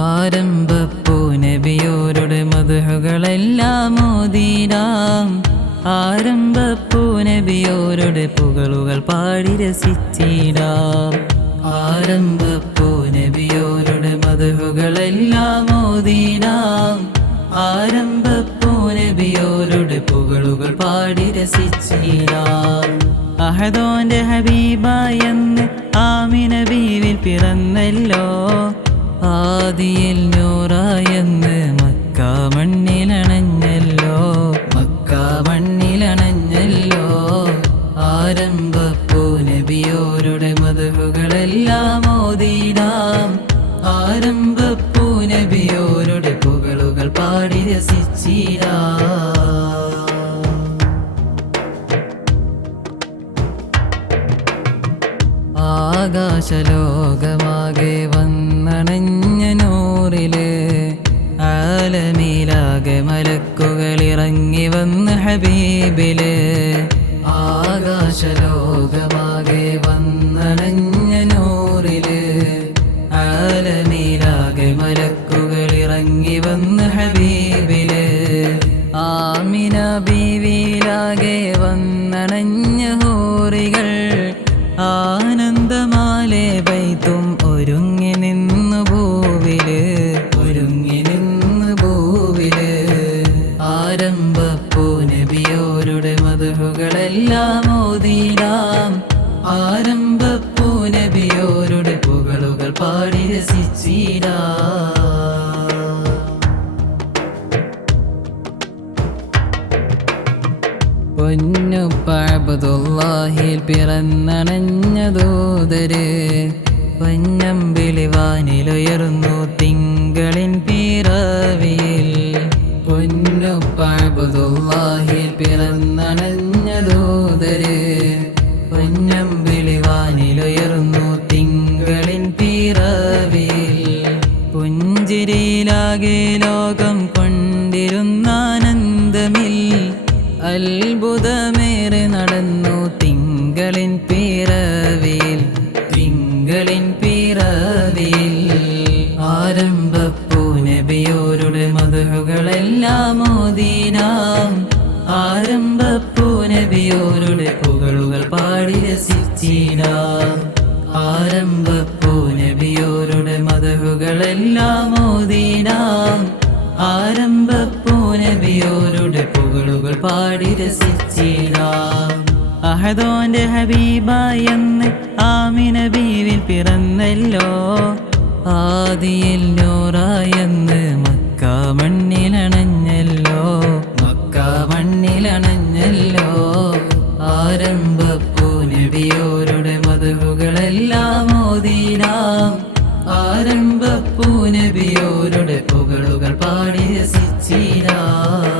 ആരംഭപ്പൂ നബിയോരുടെ മദ്ഹുകളെല്ലാം ഓതിടാം. ആരംഭപ്പൂ നബിയോരുടെ പുകളുകൾ പാടി രസിച്ചിടാം. ആരംഭപ്പൂ നബിയോരുടെ മദ്ഹുകളെല്ലാം ഓതിടാം. ആരംഭപ്പൂ നബിയോരുടെ പുകളുകൾ പാടി രസിച്ചിടാം. അഹദോന്റെ ഹബീബായെന്ന് ആമിന ബീവിൽ പിറന്നല്ലോ. ആദിയിൽ നൂറായെന്ന് മക്ക മണ്ണിലണഞ്ഞല്ലോ. മക്ക മണ്ണിലണഞ്ഞല്ലോ. ആരംഭപ്പൂ നബിയോരുടെ മദ്ഹുകളെല്ലാം ഓതിടാം. ആരംഭപ്പൂ നബിയോരുടെ പുകളുകൾ പാടി രസിച്ചിടാം. ആകാശലോകമാകെ വന്നണഞ്ഞ നൂറില് ആലമീലാകെ മലക്കുകളിറങ്ങി വന്ന് ഹബീബില്. ആകാശലോകമാകെ വന്നണഞ്ഞ നൂറില് ആലമീലാകെ മലക്കുകളിറങ്ങി വന്ന് ഹബീബില്. ആമിന ബീവിയിലാകെ വന്നണഞ്ഞ ഹൂറികൾ ആനന്ദമാലെ ബൈത്തും ഒരുങ്ങി നിന്നു ഭൂവില്. ഒരുങ്ങി നിന്നു ഭൂവില്. ആരംഭപ്പൂ നബിയോരുടെ മദ്ഹുകളെല്ലാം ഓതിടാം. ആരംഭപ്പൂ നബിയോരുടെ പുകളുകൾ പാടി രസിച്ചിടാം. പൊന്നുപ്പ അബ്ദുല്ലാഹിൽ പിറന്നണഞ്ഞ ദൂതര് പൊന്നമ്പിളി വാനിലുയർന്നു തിങ്കളിൻ പിറവിയിൽ. പൊന്നുപ്പ അബ്ദുല്ലാഹിൽ പിറന്നണഞ്ഞ ദൂതര് പൊന്നമ്പിളി വാനിലുയർന്നു തിങ്കളിൻ പിറവിയിൽ. പുഞ്ചിരിയിലാകെ ലോകം കൊണ്ടിരുന്നാനന്ദമിൽ അത്ഭുതമേറെ നടന്നു തിങ്കളിൻ പിറവിയിൽ. തിങ്കളിൻ പിറവിയിൽ. ആരംഭപ്പൂ നബിയോരുടെ മദ്ഹുകളെല്ലാം ഓതിടാം. ആരംഭപ്പൂ നബിയോരുടെ പുകളുകൾ പാടി രസിച്ചിടാം. ആരംഭപ്പൂ നബിയോരുടെ മദ്ഹുകളെല്ലാം ഓതിടാം. ആരംഭപ്പൂ നബിയോരുടെ പുകളുകൾ പാടി രസിച്ചിടാം. അഹദോന്റെ ഹബീബായെന്ന് ആമിന ബീവിൽ പിറന്നല്ലോ. ആദിയിൽ നൂറായെന്ന് മക്ക മണ്ണിലണഞ്ഞല്ലോ. മക്ക മണ്ണിലണഞ്ഞല്ലോ. ആരംഭപ്പൂ നബിയോരുടെ മദ്ഹുകളെല്ലാം ഓതിടാം. ആരംഭപ്പൂ നബിയോരുടെ പുകളുകൾ പാടി രസിച്ചിടാം.